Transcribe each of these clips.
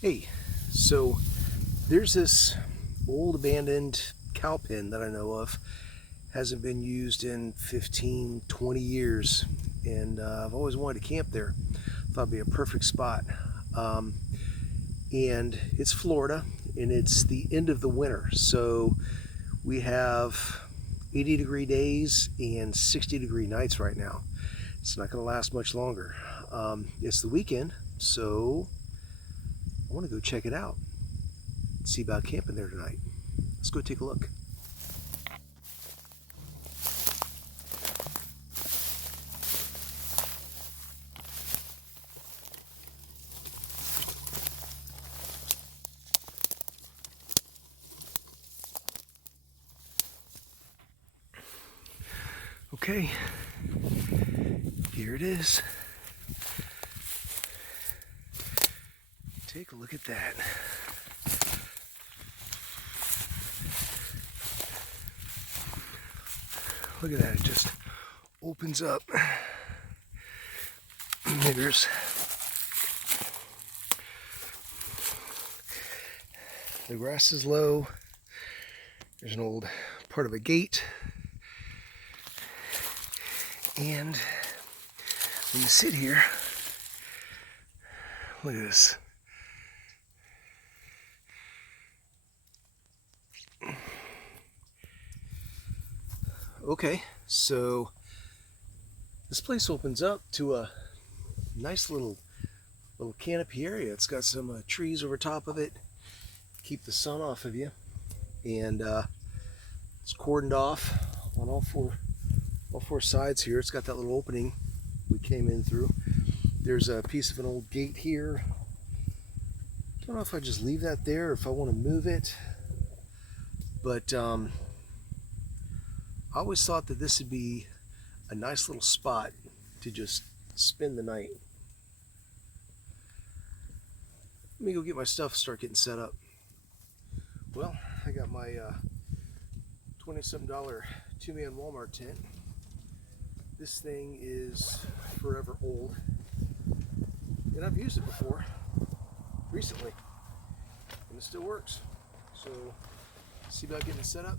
Hey, so there's this old abandoned cow pen that I know of. Hasn't been used in 15, 20 years, and I've always wanted to camp there. Thought it'd be a perfect spot. Um, and it's Florida, and it's the end of the winter, so we have 80-degree days and 60-degree nights right now. It's not going to last much longer. It's the weekend, so I want to go check it out. See about camping there tonight. Let's go take a look. Okay, here it is. Take a look at that. Look at that, it just opens up. There's the grass is low. There's an old part of a gate. And when you sit here, look at this. Okay, so this place opens up to a nice little canopy area. It's got some trees over top of it, keep the sun off of you, and it's cordoned off on all four sides here. It's got that little opening we came in through. There's a piece of an old gate here. Don't know if I just leave that there or if I want to move it, but I always thought that this would be a nice little spot to just spend the night. Let me go get my stuff, start getting set up. Well, I got my $27 two-man Walmart tent. This thing is forever old, and I've used it before recently, and it still works. So, see about getting it set up.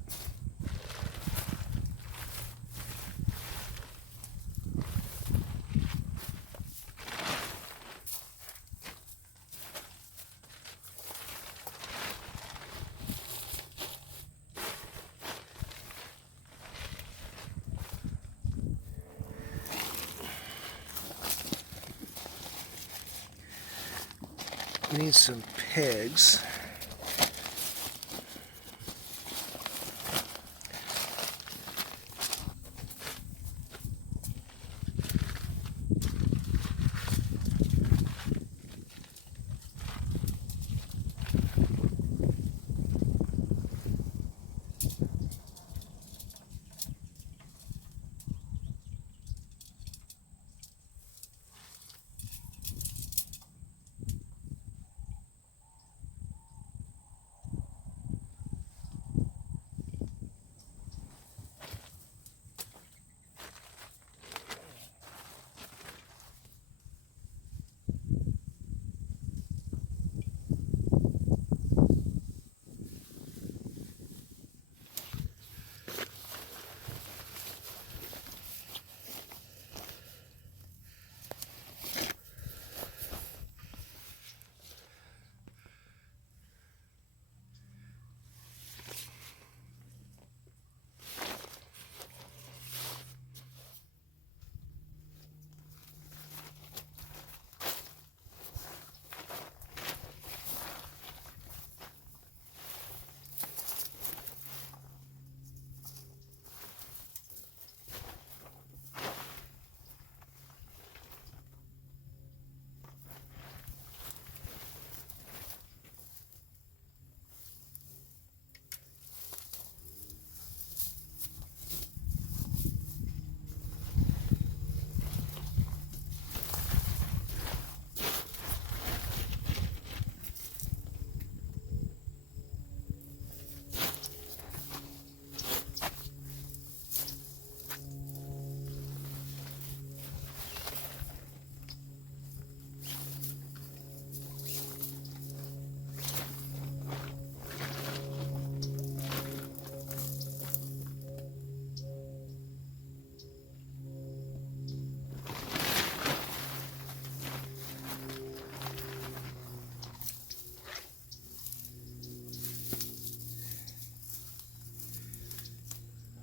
We need some pegs.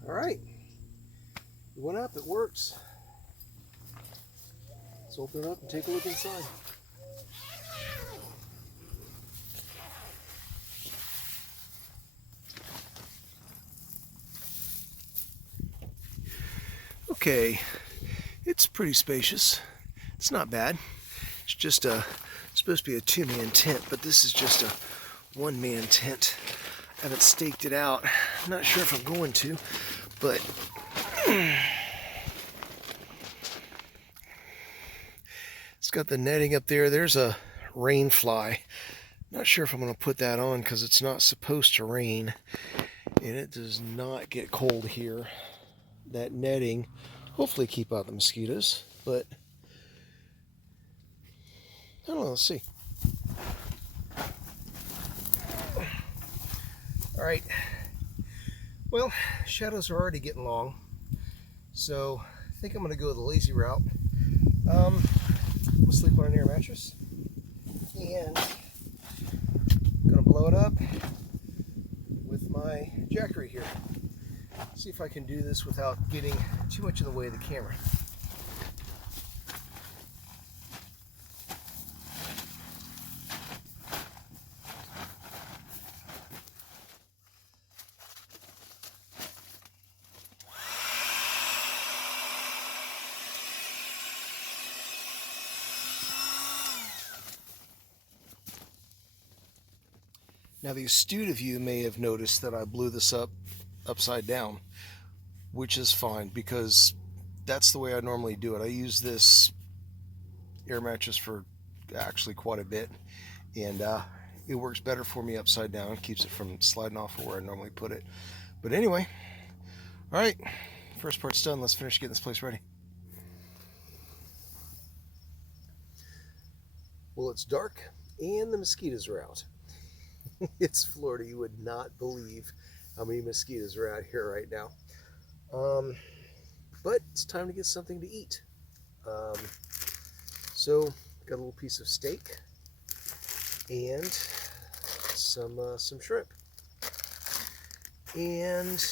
All right, it went up, it works. Let's open it up and take a look inside. Okay, it's pretty spacious. It's not bad. It's just supposed to be a two-man tent, but this is just a one-man tent. I haven't staked it out. I'm not sure if I'm going to, but it's got the netting up there. There's a rain fly. Not sure if I'm going to put that on because it's not supposed to rain, and it does not get cold here. That netting hopefully keep out the mosquitoes, but I don't know, let's see. All right, well, shadows are already getting long, so I think I'm gonna go the lazy route. I'm gonna sleep on an air mattress, and I'm gonna blow it up with my jackery here. See if I can do this without getting too much in the way of the camera. Now the astute of you may have noticed that I blew this up upside down, which is fine because that's the way I normally do it. I use this air mattress for actually quite a bit, and it works better for me upside down, keeps it from sliding off of where I normally put it. But anyway, all right, first part's done. Let's finish getting this place ready. Well, it's dark and the mosquitoes are out. It's Florida. You would not believe how many mosquitoes are out here right now. But it's time to get something to eat. So got a little piece of steak and some shrimp. And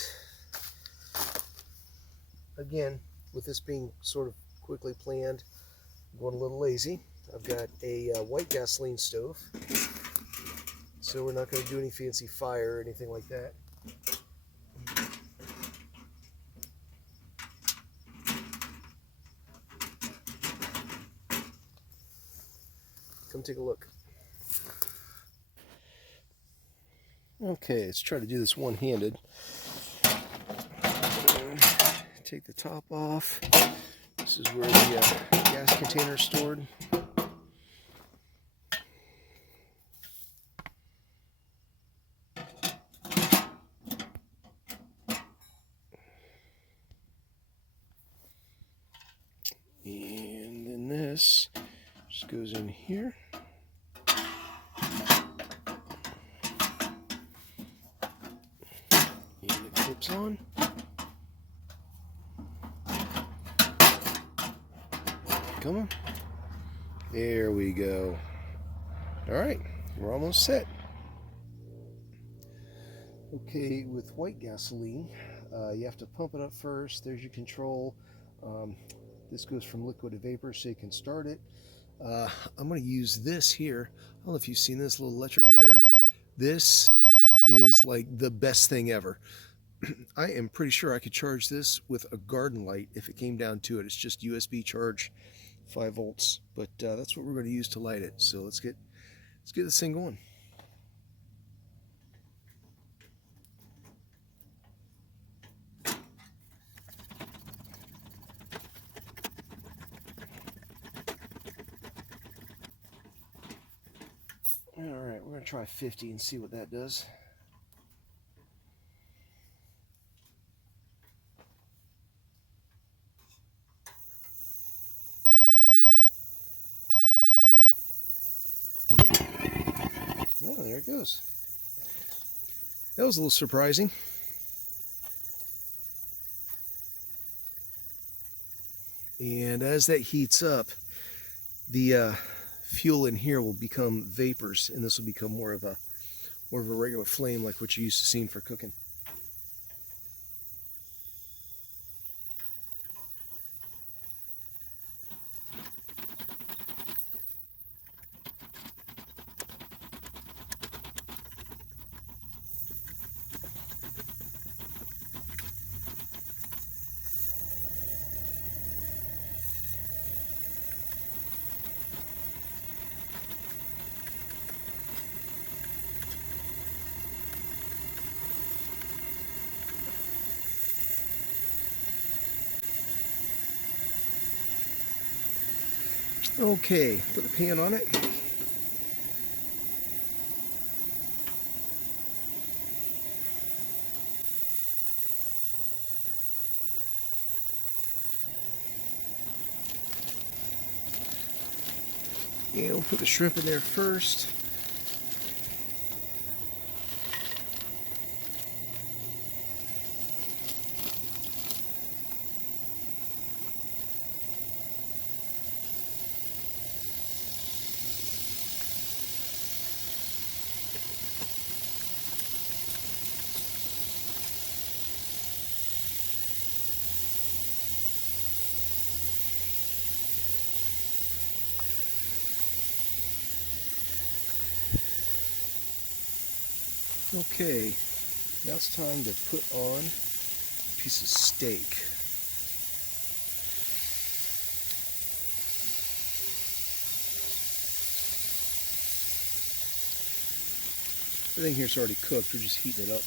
again, with this being sort of quickly planned, I'm going a little lazy. I've got a white gasoline stove, so we're not going to do any fancy fire or anything like that. Come take a look. Okay, let's try to do this one-handed. Take the top off. This is where the gas container is stored. And then this just goes in here. And it clips on. Come on. There we go. All right, we're almost set. Okay, with white gasoline, you have to pump it up first. There's your control. This goes from liquid to vapor so you can start it. I'm going to use this here. I don't know if you've seen this little electric lighter. This is like the best thing ever. I am pretty sure I could charge this with a garden light if it came down to it. It's just USB charge, 5 volts, but that's what we're going to use to light it. So let's get this thing going. All right, we're going to try 50 and see what that does. Oh, there it goes. That was a little surprising. And as that heats up, the fuel in here will become vapors, and this will become more of a regular flame like what you're used to seeing for cooking. Okay, put the pan on it. And we'll put the shrimp in there first. Okay, now it's time to put on a piece of steak. Everything here's already cooked, we're just heating it up.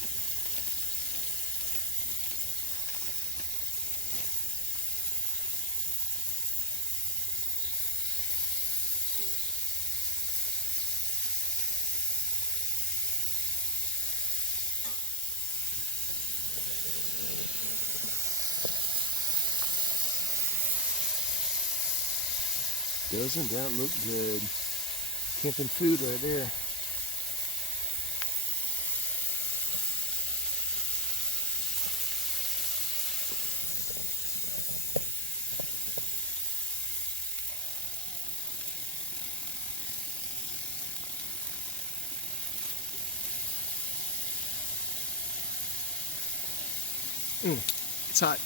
Doesn't that look good? Camping food right there. It's hot.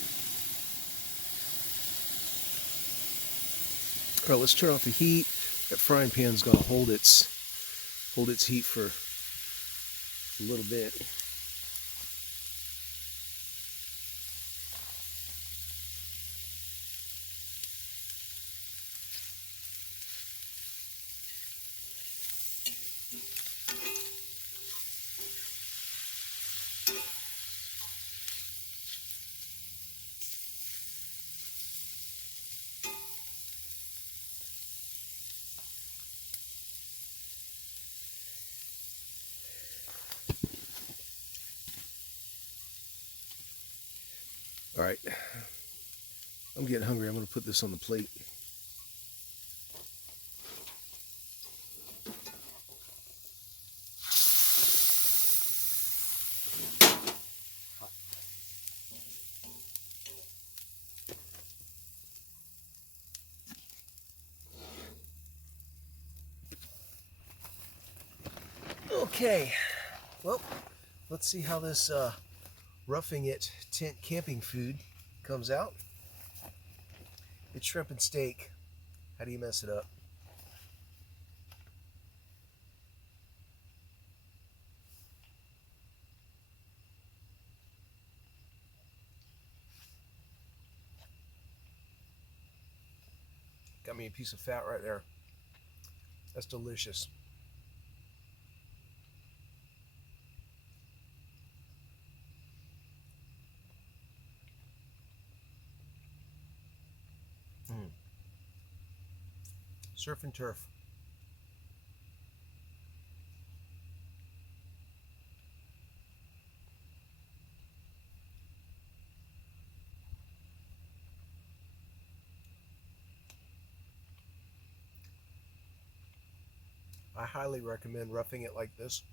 All right, let's turn off the heat. That frying pan's gonna hold its heat for a little bit. All right, I'm getting hungry. I'm gonna put this on the plate. Okay, well, let's see how this roughing it tent camping food comes out. It's shrimp and steak. How do you mess it up? Got me a piece of fat right there. That's delicious. Surf and turf. I highly recommend roughing it like this.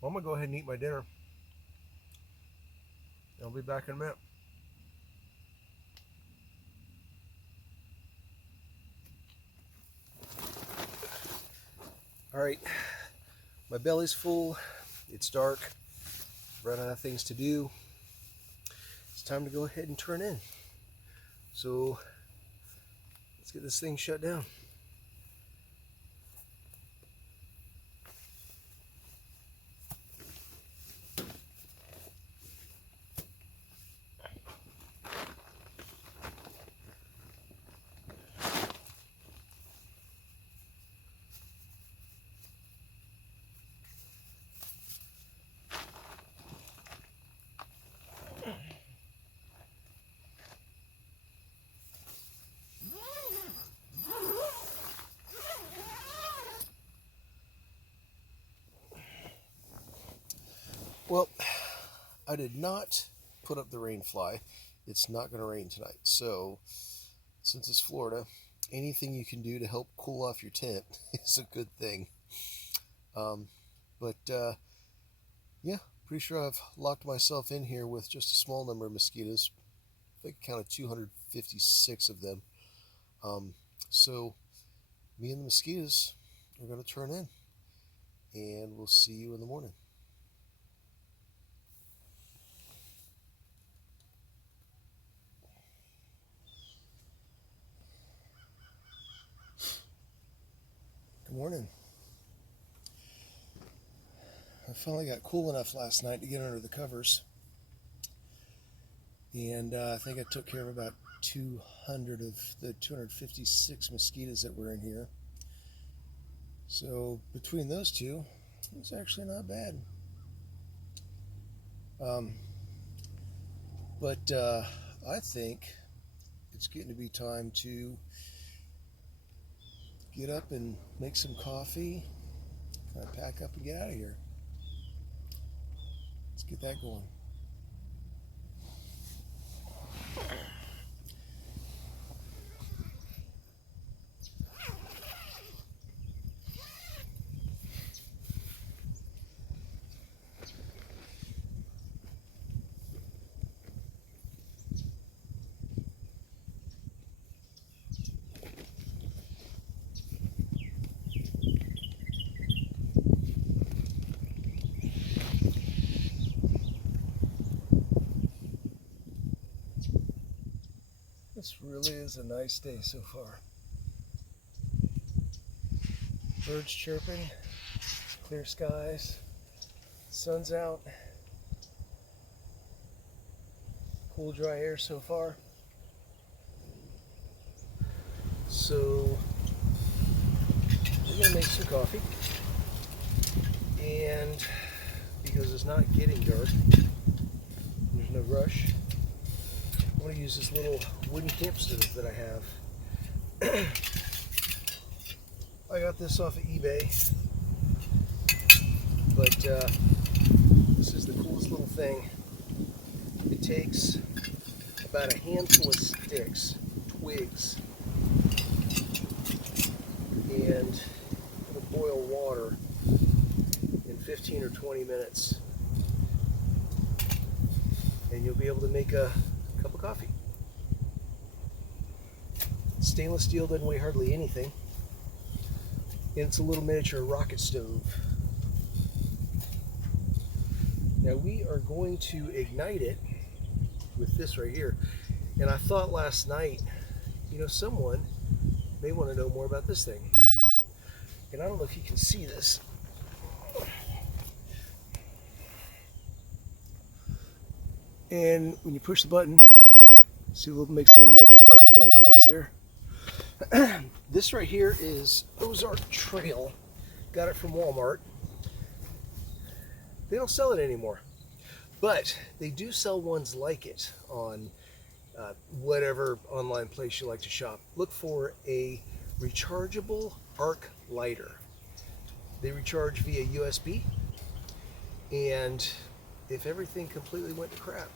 Well, I'm gonna go ahead and eat my dinner. I'll be back in a minute. All right, my belly's full. It's dark. Run out of things to do. It's time to go ahead and turn in. So let's get this thing shut down. Well, I did not put up the rain fly. It's not going to rain tonight. So, since it's Florida, anything you can do to help cool off your tent is a good thing. Um, but yeah, pretty sure I've locked myself in here with just a small number of mosquitoes. I think I counted 256 of them. Um, so, me and the mosquitoes are going to turn in, and we'll see you in the morning. Good morning. I finally got cool enough last night to get under the covers, and I think I took care of about 200 of the 256 mosquitoes that were in here. So between those two, it's actually not bad. Um, but I think it's getting to be time to get up and make some coffee, kind of pack up and get out of here. Let's get that going. This really is a nice day so far. Birds chirping, clear skies, sun's out, cool dry air so far. So we're gonna make some coffee, and because it's not getting dark, there's no rush, I'm going to use this little wooden camp stove that I have. I got this off of eBay, but this is the coolest little thing. It takes about a handful of sticks, twigs, and it'll boil water in 15 or 20 minutes, and you'll be able to make a cup of coffee. Stainless steel doesn't weigh hardly anything, and it's a little miniature rocket stove. Now we are going to ignite it with this right here, and I thought last night, someone may want to know more about this thing, and I don't know if you can see this. And when you push the button, see, makes a little electric arc going across there. This right here is Ozark Trail. Got it from Walmart. They don't sell it anymore, but they do sell ones like it on whatever online place you like to shop. Look for a rechargeable arc lighter. They recharge via USB, and if everything completely went to crap,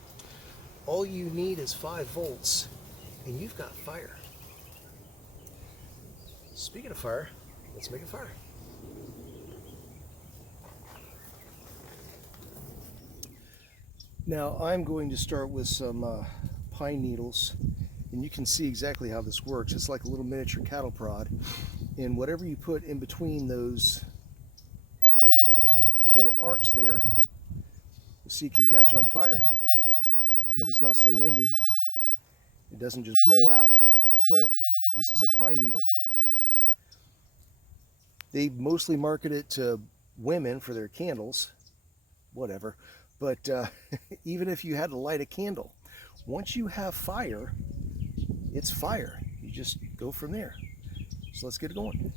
all you need is 5 volts, and you've got fire. Speaking of fire, let's make a fire. Now I'm going to start with some pine needles, and you can see exactly how this works. It's like a little miniature cattle prod, and whatever you put in between those little arcs there, the seed can catch on fire. If it's not so windy, it doesn't just blow out. But this is a pine needle. They mostly market it to women for their candles, whatever. But even if you had to light a candle, once you have fire, it's fire. You just go from there. So let's get it going.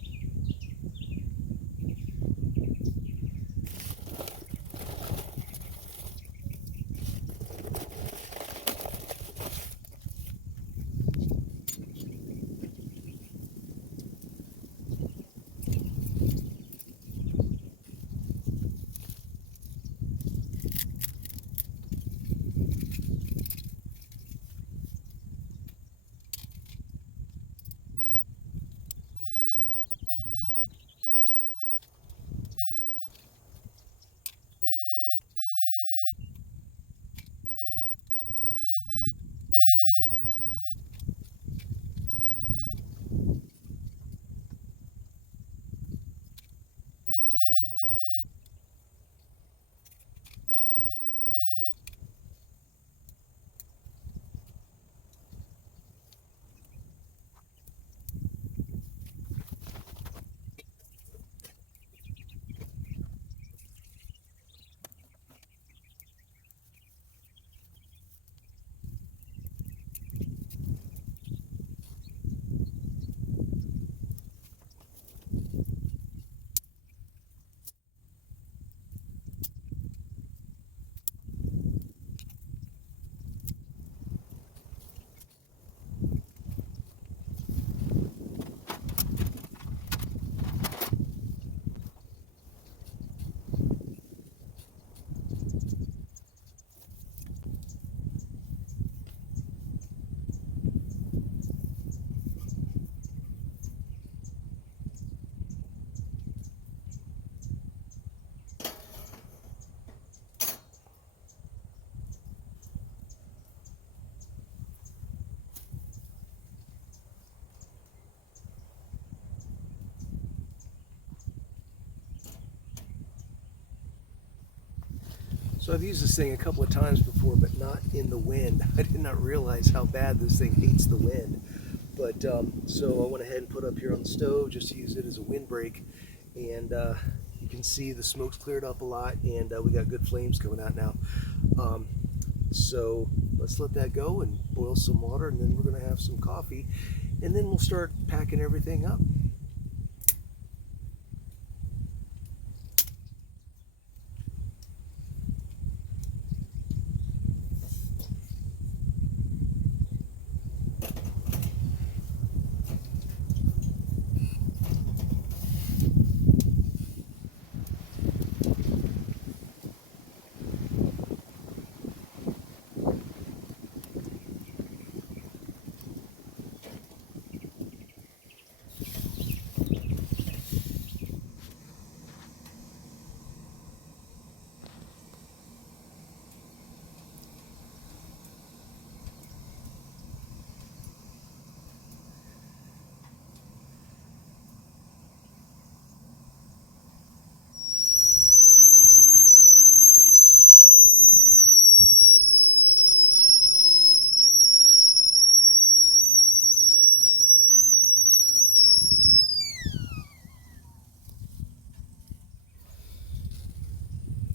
So I've used this thing a couple of times before, but not in the wind. I did not realize how bad this thing hates the wind. But so I went ahead and put up here on the stove just to use it as a windbreak. And you can see the smoke's cleared up a lot, and we got good flames coming out now. So let's let that go and boil some water, and then we're going to have some coffee, and then we'll start packing everything up.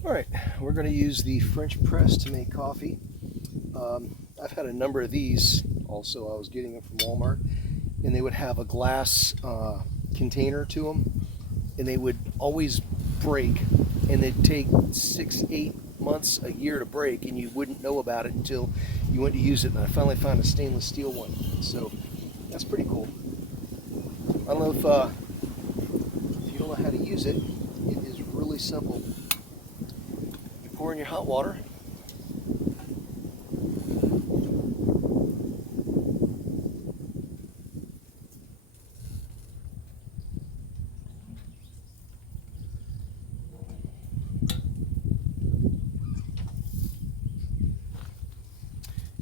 All right, we're going to use the French press to make coffee. I've had a number of these also. I was getting them from Walmart, and they would have a glass container to them, and they would always break, and they'd take 6, 8 months, a year to break, and you wouldn't know about it until you went to use it. And I finally found a stainless steel one, so that's pretty cool. I don't know if you don't know how to use it. It is really simple. You pour in your hot water.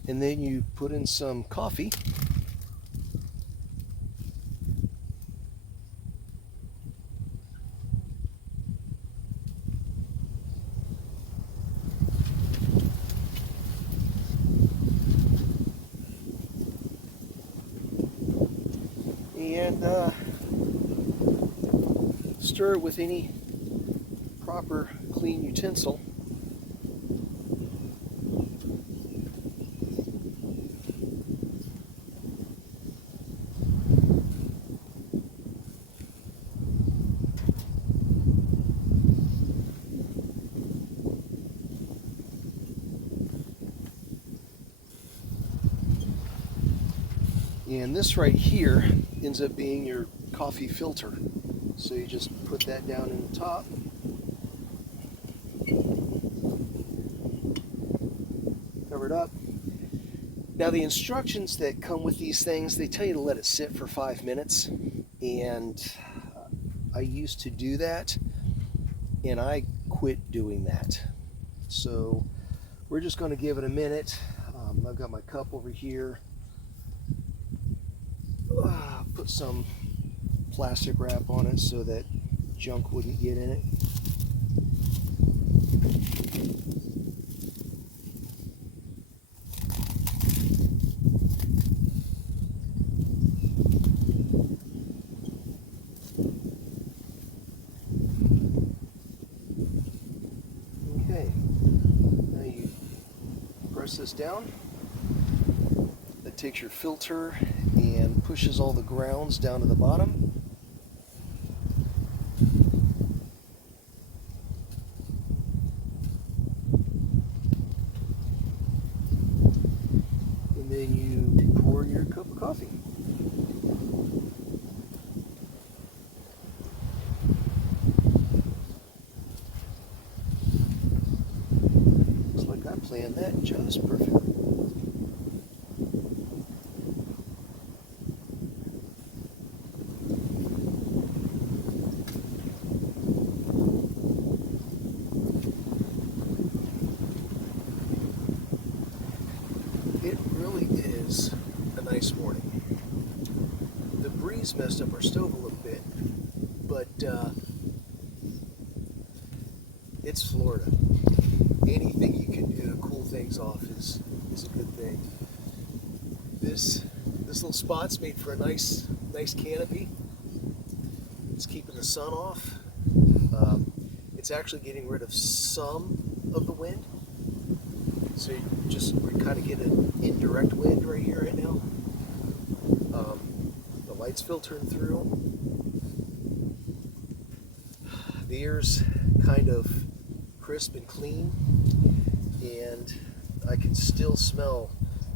And then you put in some coffee. And stir it with any proper clean utensil. And this right here ends up being your coffee filter. So you just put that down in the top. Cover it up. Now the instructions that come with these things, they tell you to let it sit for 5 minutes. And I used to do that, and I quit doing that. So we're just going to give it a minute. I've got my cup over here. Put some plastic wrap on it so that junk wouldn't get in it. Okay, now you press this down. That takes your filter and pushes all the grounds down to the bottom. And then you pour your cup of coffee. Looks like I planned that just perfectly. It really is a nice morning. The breeze messed up our stove a little bit, but it's Florida. anything you can do to cool things off is a good thing. This little spot's made for a nice canopy. It's keeping the sun off. It's actually getting rid of some of the wind. So we kind of get an indirect wind right here right now. The light's filtering through. The air's kind of crisp and clean, and I can still smell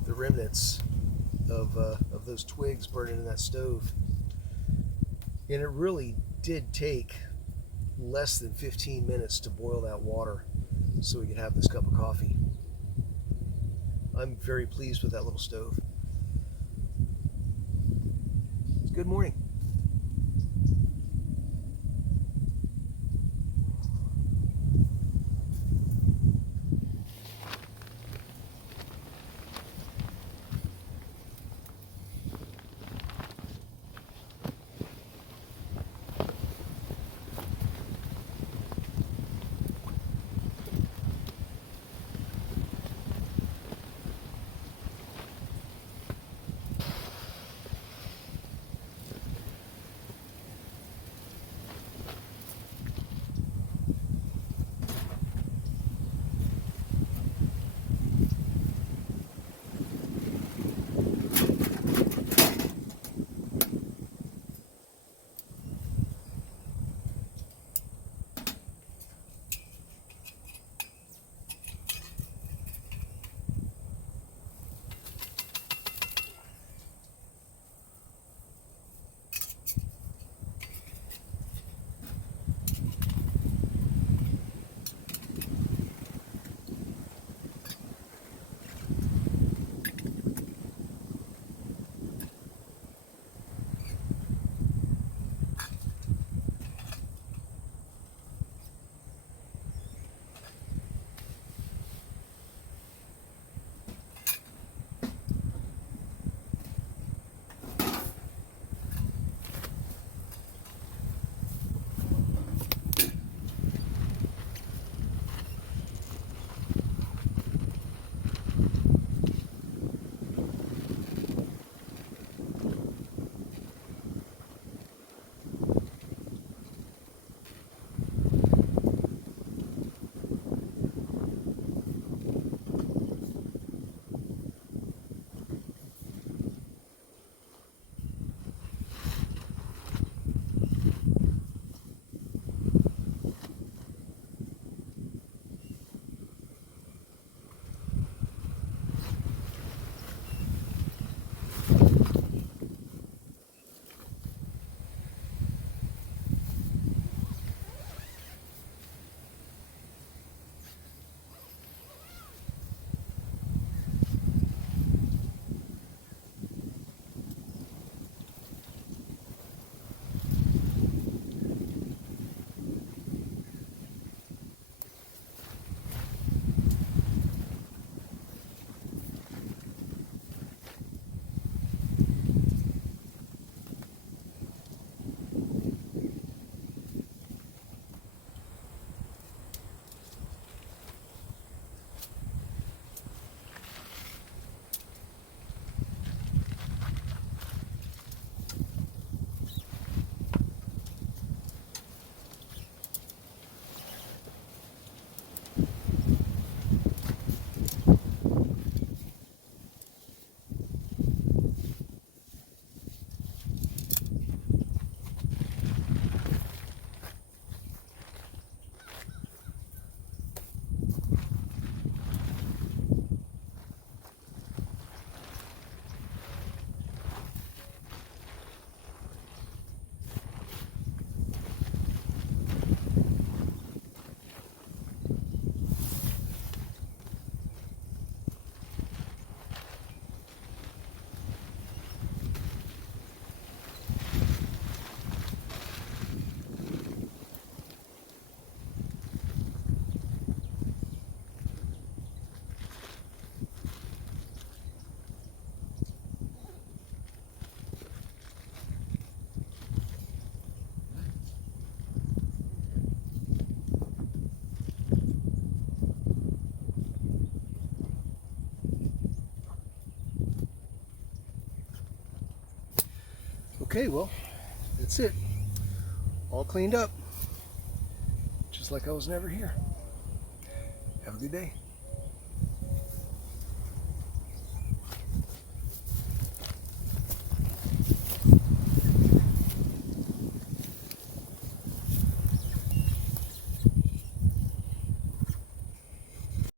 the remnants of those twigs burning in that stove. And it really did take less than 15 minutes to boil that water so we could have this cup of coffee. I'm very pleased with that little stove. Good morning. Okay, well, that's it. All cleaned up. Just like I was never here. Have a good day.